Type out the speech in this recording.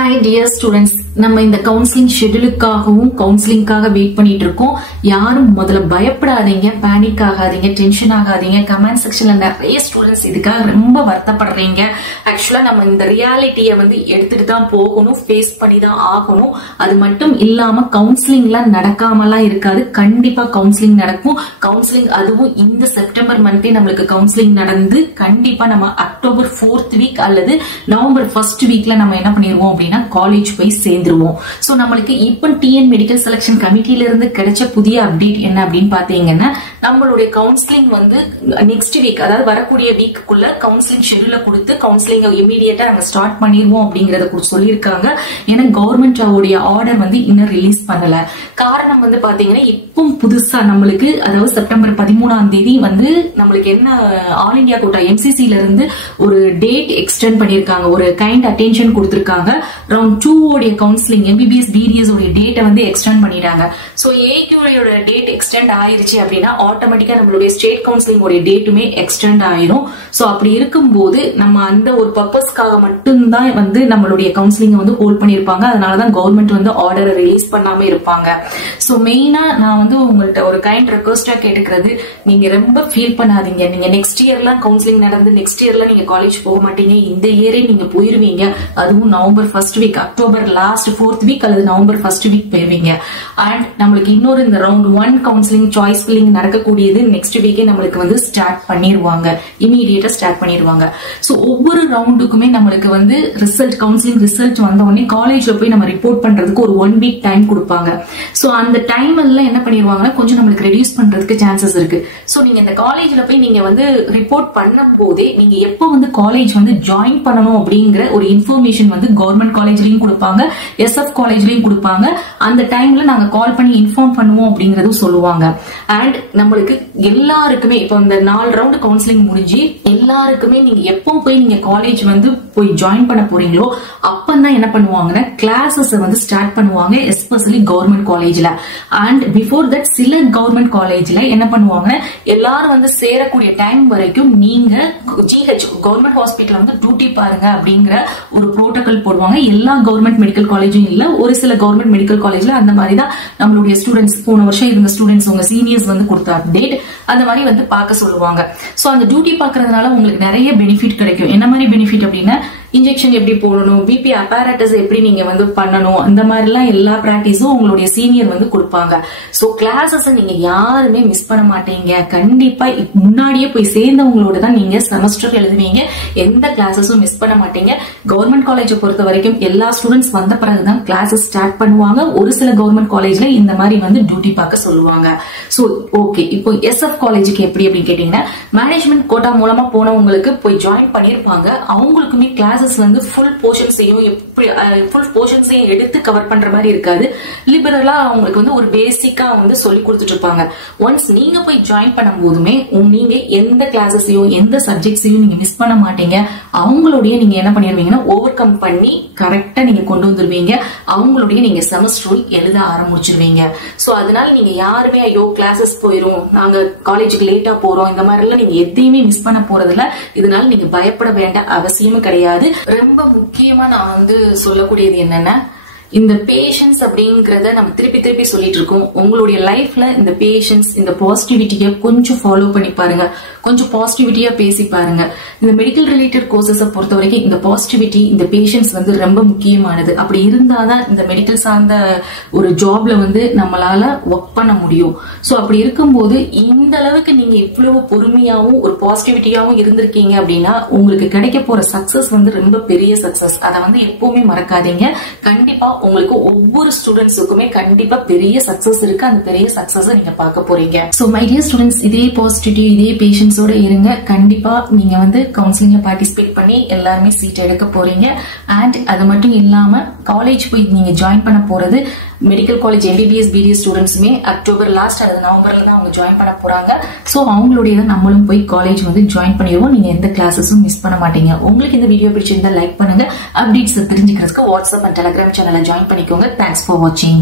Hi dear students, நம்ம இந்த counselling ஷெட்யூலுக்காகவும் கவுன்சிலிங்காக wait பண்ணிட்டு இருக்கோம். யாரும் முதல்ல பயப்படாதீங்க, பேனிக் ஆகாதீங்க, டென்ஷன் ஆகாதீங்க. கமெண்ட் செக்ஷன்ல நிறைய ஸ்டூடெண்ட்ஸ் இதுக்காக ரொம்ப வருத்தப்படுறீங்க. ஆக்சுவலா நம்ம இந்த ரியாலிட்டியை எடுத்துட்டு தான் போகணும், ஃபேஸ் பண்ணி தான் ஆகணும். அது மட்டும் இல்லாம கவுன்சிலிங்லாம் நடக்காமலாம் இருக்காது, கண்டிப்பா கவுன்சிலிங் நடக்கும். கவுன்சிலிங் அதுவும் இந்த செப்டம்பர் மந்தே நம்மளுக்கு கவுன்சிலிங் நடந்து கண்டிப்பா நம்ம அக்டோபர் 4th வீக் அல்லது நவம்பர் 1st வீக்ல நம்ம என்ன பண்ணிடுவோம் அப்படின்னா காலேஜ் போய் சேர்ந்துருவோம். சோ நம்மளுக்கு இப்போ டிஎன் மெடிக்கல் செலக்ஷன் கமிட்டில இருந்து கிடைச்ச புதிய அப்டேட் என்ன அப்படின்னு பாத்தீங்கன்னா, நம்மளுடைய கவுன்சிலிங் நெக்ஸ்ட் வீக், அதாவது வரக்கூடிய வீக்குள்ள கவுன்சிலிங் ஷெட்யூல கொடுத்து கவுன்சிலிங் இமீடியட்டா நாங்க ஸ்டார்ட் பண்ணிடுவோம் அப்படிங்கறத சொல்லியிருக்காங்க. ஏன்னா கவர்மெண்ட் உடைய ஆர்டர் இன்னும் ரிலீஸ் பண்ணல. காரணம் பாத்தீங்கன்னா இப்போ புதுசா நம்மளுக்கு, அதாவது செப்டம்பர் 13ஆம் தேதி நம்மளுக்கு என்ன ஆல் இந்தியா கோட்டா எம்சிசில இருந்து ஒரு டேட் எக்ஸ்டெண்ட் பண்ணிருக்காங்க, ஒரு கைண்ட் அட்டென்ஷன் கொடுத்திருக்காங்க. ரவுண்ட் 2 உடைய கவுன்சிலிங் எம்பிபிஎஸ் பிடிஎஸ் உடைய டேட்டை எக்ஸ்டெண்ட் பண்ணிட்டாங்க. சோ ஏக்யூயோட டேட் எக்ஸ்டெண்ட் ஆயிருச்சு அப்படின்னா ஆட்டோமேட்டிக்கா நம்மளுடைய ஸ்டேட் கவுன்சிலிங் உடைய டேட்டுமே எக்ஸ்டெண்ட் ஆயிரும். சோ அப்படி இருக்கும்போது நம்ம அந்த ஒரு பர்பஸ்க்காக மட்டும்தான் நம்மளுடைய கவுன்சிலிங் ஹோல்ட் பண்ணிருப்பாங்க. அதனாலதான் கவர்மெண்ட் ஆர்டரை ரிலீஸ் பண்ணாம இருப்பாங்க. சோ மெயினா நான் உங்கள்ட்ட ஒரு கைண்ட் ரெக்வஸ்டா கேட்டுக்கிறது, நீங்க ரொம்ப ஃபீல் பண்ணாதீங்க. நீங்க நெக்ஸ்ட் இயர்லாம் கவுன்சிலிங் நடந்து நெக்ஸ்ட் இயர்ல நீங்க காலேஜ் போக மாட்டீங்க, இந்த இயரே நீங்க போயிருவீங்க. அதுவும் November 1st week, October last 4th week அல்லது நவம்பர் 1st வீக் போயிருவீங்க. அண்ட் நம்மளுக்கு இன்னொரு இந்த ரவுண்ட் 1 கவுன்சிலிங் சாய்ஸ் ஃபில்லிங் நடக்கக்கூடியது நெக்ஸ்ட் வீக்கே நம்மளுக்கு ஸ்டார்ட் பண்ணிடுவாங்க, இமீடியட்டா ஸ்டார்ட் பண்ணிடுவாங்க. சோ ஒவ்வொரு ரவுண்டுக்குமே நம்மளுக்கு ரிசல்ட், கவுன்சிலிங் ரிசல்ட் வந்த உடனே காலேஜ்ல போய் நம்ம ரிப்போர்ட் பண்றதுக்கு ஒரு 1 வீக் டைம் கொடுப்பாங்க. சோ அந்த டைம் எல்லாம் என்ன பண்ணிடுவாங்கன்னா கொஞ்சம் நம்மளுக்கு ரெடியூஸ் பண்றதுக்கு சான்சஸ் இருக்கு. சோ நீங்க இந்த காலேஜ்ல போய் நீங்க ரிப்போர்ட் பண்ணும் போதே நீங்க எப்போ காலேஜ் ஜாயின் பண்ணணும் அப்படிங்கிற ஒரு இன்ஃபர்மேஷன் கவர்மெண்ட் காலேஜ்லயும் கொடுப்பாங்க, எஸ்எஃப் காலேஜ்லயும் கொடுப்பாங்க. அந்த டைம்ல நாங்க கால் பண்ணி இன்ஃபார்ம் பண்ணுவோம் அப்படிங்கறதும் சொல்லுவாங்க. அண்ட் நம்மளுக்கு எல்லாருக்குமே இப்போ இந்த 4 ரவுண்ட் கவுன்சிலிங் முடிஞ்சு எல்லாருக்குமே நீங்க எப்போ போய் நீங்க காலேஜ் போய் ஜாயின் பண்ண போறீங்களோ அப்பதான் என்ன பண்ணுவாங்கன்னா கிளாஸஸ் ஸ்டார்ட் பண்ணுவாங்க, எஸ்பெஷலி கவர்மெண்ட் காலேஜ்ல. அண்ட் பிஃபோர் தட் சில கவர்மெண்ட் காலேஜ்ல என்ன பண்ணுவாங்க, எல்லாரும் சேரக்கூடிய டைம் வரைக்கும் நீங்க ஜிஹெச் கவர்மெண்ட் ஹாஸ்பிட்டல் டியூட்டி பாருங்க அப்படிங்கிற ஒரு புரோட்டோகால் போடுவாங்க. எல்லா கவர்மெண்ட் மெடிக்கல் காலேஜும் இல்ல, ஒரு சில கவர்மெண்ட் மெடிக்கல் காலேஜ்ல அந்த மாதிரி தான் நம்மளுடைய ஸ்டூடெண்ட்ஸ், போன வருஷம் இருந்த ஸ்டூடெண்ட்ஸ் உங்க சீனியர்ஸ் கொடுத்த அப்டேட் அந்த மாதிரி பார்க்க சொல்லுவாங்க. சோ அந்த டியூட்டி பாக்குறதுனால உங்களுக்கு நிறைய பெனிஃபிட் கிடைக்கும். என்ன மாதிரி பெனிஃபிட் அப்படின்னா, இன்ஜெக்ஷன் எப்படி போடணும், பிபி அப்பாரட்டஸ் எப்படி நீங்க பண்ணணும், இந்த மாதிரி எல்லாம் எல்லா பிராக்டிஸும் உங்களுடைய சீனியர் கொடுப்பாங்க. சோ கிளாஸஸ் நீங்க யாருமே மிஸ் பண்ண மாட்டீங்க. கண்டிப்பா முன்னாடியே போய் சேர்ந்தவங்களோட தான் நீங்க செமஸ்டர் எழுதுவீங்க, எந்த கிளாஸஸும் மிஸ் பண்ண மாட்டீங்க. கவர்மெண்ட் காலேஜை பொறுத்த வரைக்கும் எல்லா ஸ்டூடெண்ட்ஸ் வந்த பிறகுதான் கிளாஸஸ் ஸ்டார்ட் பண்ணுவாங்க. ஒரு சில கவர்மெண்ட் காலேஜ்ல இந்த மாதிரி டியூட்டி பார்க்க சொல்லுவாங்க. சோ ஓகே, இப்போ எஸ்எஃப் காலேஜுக்கு எப்படி அப்படின்னு கேட்டீங்கன்னா, மேனேஜ்மெண்ட் கோட்டா மூலமா போனவங்களுக்கு போய் ஜாயின் பண்ணிருப்பாங்க. அவங்களுக்குமே கிளாஸஸ் ஃபுல் போர்ஷன்ஸையும் எடுத்து கவர் பண்ற மாதிரி இருக்காது. லிபரலா அவங்களுக்கு ஒரு பேசிக்கா சொல்லி கொடுத்துட்டு இருப்பாங்க. ஒன்ஸ் நீங்க போய் ஜாயின் பண்ணும் போதுமே நீங்க எந்த கிளாஸஸையும் எந்த சப்ஜெக்ட்ஸையும் நீங்க மிஸ் பண்ண மாட்டீங்க. அவங்களுடைய நீங்க என்ன பண்ணிருவீங்கன்னா ஓவர் கம் பண்ணி கரெக்டா நீங்க கொண்டு வந்துருவீங்க. அவங்களுடைய நீங்க செமஸ்டர் எழுத ஆரம்பிச்சிருவீங்க. சோ அதனால நீங்க யாருமே ஐயோ கிளாஸஸ் போயிரும், நாங்க காலேஜுக்கு லேட்டா போறோம், இந்த மாதிரி எல்லாம் நீங்க எதையுமே மிஸ் பண்ண போறதில்ல. இதனால நீங்க பயப்பட வேண்டிய அவசியமும் கிடையாது. ரொம்ப முக்கியமா நான் சொல்லக்கூடியது என்னன்னா, இந்த பேஷன்ஸ் அப்படிங்கறத நம்ம திருப்பி சொல்லிட்டு இருக்கோம். உங்களுடைய லைஃப்ல இந்த பேஷன்ஸ், இந்த பாசிட்டிவிட்டிய கொஞ்சம் ஃபாலோ பண்ணி பாருங்க, கொஞ்சம் பாசிட்டிவிட்டியா பேசி பாருங்க. இந்த மெடிக்கல் ரிலேட்டட் கோர்சஸை பொறுத்த வரைக்கும் இந்த பாசிட்டிவிட்டி, இந்த பேஷன்ஸ் ரொம்ப முக்கியமானது. அப்படி இருந்தாதான் இந்த மெடிக்கல் சார்ந்த ஒரு ஜாப்ல நம்மளால ஒர்க் பண்ண முடியும். சோ அப்படி இருக்கும்போது இந்த அளவுக்கு நீங்க இவ்வளவு பொறுமையாவும் ஒரு பாசிட்டிவிட்டியாவும் இருந்திருக்கீங்க அப்படின்னா உங்களுக்கு கிடைக்க போற சக்சஸ் ரொம்ப பெரிய சக்சஸ். அதை எப்பவுமே மறக்காதீங்க. கண்டிப்பா உங்களுக்கு ஒவ்வொரு ஸ்டூடெண்ட்ஸுக்குமே கண்டிப்பா பெரிய சக்சஸ் இருக்கு. அந்த பெரிய சக்சஸ் நீங்க பார்க்க போறீங்க. சோ மை டியர் ஸ்டூடெண்ட்ஸ், இதே பாசிட்டிவிட்டி, இதே பேஷன்ஸோட இருங்க. கண்டிப்பா நீங்க கவுன்சிலிங்ல பார்ட்டிசிபேட் பண்ணி எல்லாருமே சீட் எடுக்க போறீங்க. அண்ட் அது மட்டும் இல்லாம காலேஜ் போய் நீங்க ஜாயின் பண்ண போறது மெடிக்கல் காலேஜ் எம்பிபிஎஸ் பிடிஎஸ் ஸ்டூடெண்ட்ஸுமே அக்டோபர் லாஸ்ட் அல்லது நவம்பர்ல தான் அவங்க ஜாயின் பண்ண போறாங்க. சோ அவங்களுடைய நம்மளும் போய் காலேஜ் ஜாயின் பண்ணிடுவோம். நீங்க எந்த கிளாஸஸும் மிஸ் பண்ண மாட்டீங்க. உங்களுக்கு இந்த வீடியோ பிடிச்சிருந்தா லைக் பண்ணுங்க. அப்டேட்ஸ் தெரிஞ்சுக்கிறதுக்கு வாட்ஸ்அப் அண்ட் டெலிகிராம் சேனலை ஜாயின் பண்ணிக்கோங்க. தேங்க்ஸ் ஃபார் வாட்சிங்.